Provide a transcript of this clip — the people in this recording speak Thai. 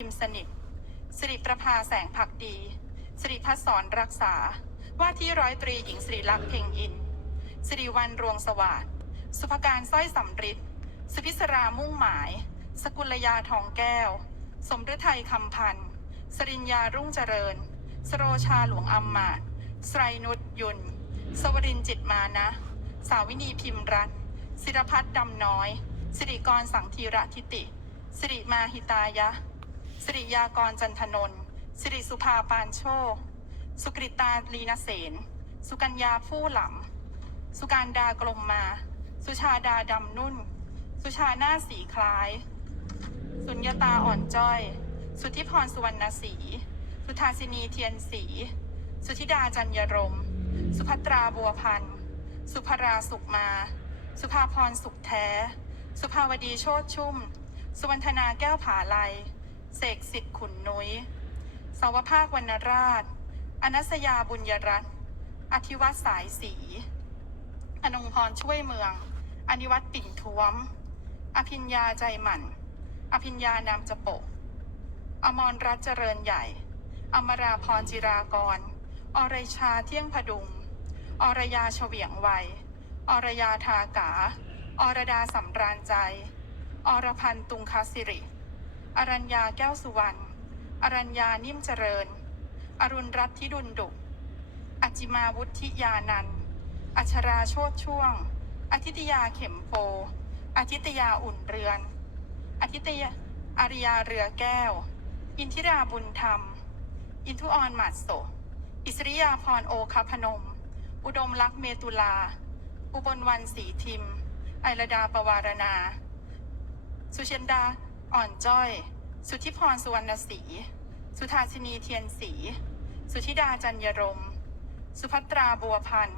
พิมสนิทสิริประภาแสงผักดีสิริพัฒสอนรักษา ว่าที่ร้อยตรีหญิงสิริลักษ์เพ่งอินสิริวันรวงสวัสดิ์สุภการสร้อยสำริดสุพิศรามุ่งหมาย สกุลยาทองแก้ว สมฤทัยคำพันธ์สริญญารุ่งเจริญ สโรชาหลวงอัมมาตย์ไรนุชยุน สวรินจิตมานะ สาวินีพิมรัตน์ศิรพัฒน์ดำน้อย สิริกรสังธีระทิติ สิริมาหิตายะ สิริยากรจันทนนท์สิริสุภาปานโชค สุกริตาลีนเสน สุกัญญาผู้หลำ สุการดากลมมา สุชาดาดำนุ่น สุชาหน้าสีคล้าย สุญญตาอ่อนจ้อย สุทธิพรสุวรรณศรี สุธาสินีเทียนศรี สุธิดาจันยรม สุภัตราบัวพันธ์ สุภราสุขมา สุภาพรสุขแท้ สุภาวดีโชดชุ่ม สุวรรณนาแก้วผาลัย เสกสิทธิ์ขุนนุย้ย สาวภาควรรณราช อนัสยาบุญยรัตน์อธิวัตสายสี อนงพรช่วยเมือง อนิวัตปิ่นท้วม อภิญญาใจหมั่นอภิญญานามจโปะอมรรัตนเจริญใหญ่ อมราพรจิรากร อรยชาเที่ยงพดุง อรยาเฉวียงวัย อรยาทากา อรดาสำราญใจ อรพันตุงคาสิริ อรัญญาแก้วสุวรรณ อรัญญานิ่มเจริญ อรุณรัตน์ทิดุลดุกอจิมาวุฒิยานันอัชราโชดช่วงอาทิตยาเข็มโปอาทิตยาอุ่นเรือนอาทิตยาอาริยาเรือแก้ว อินทิราบุญธรรม อินทุออนหมัดโสอิสริยาพรโอคพนม อุดมลักษ์เมตุลา อุบลวันศรีทิม ไอรดาปวารณา สุเชนดา อ่อนจ้อย สุทธิพรสุวรรณศรี สุธาชินีเทียนศรี สุธิดาจันยรม สุภัตราบัวพันธ์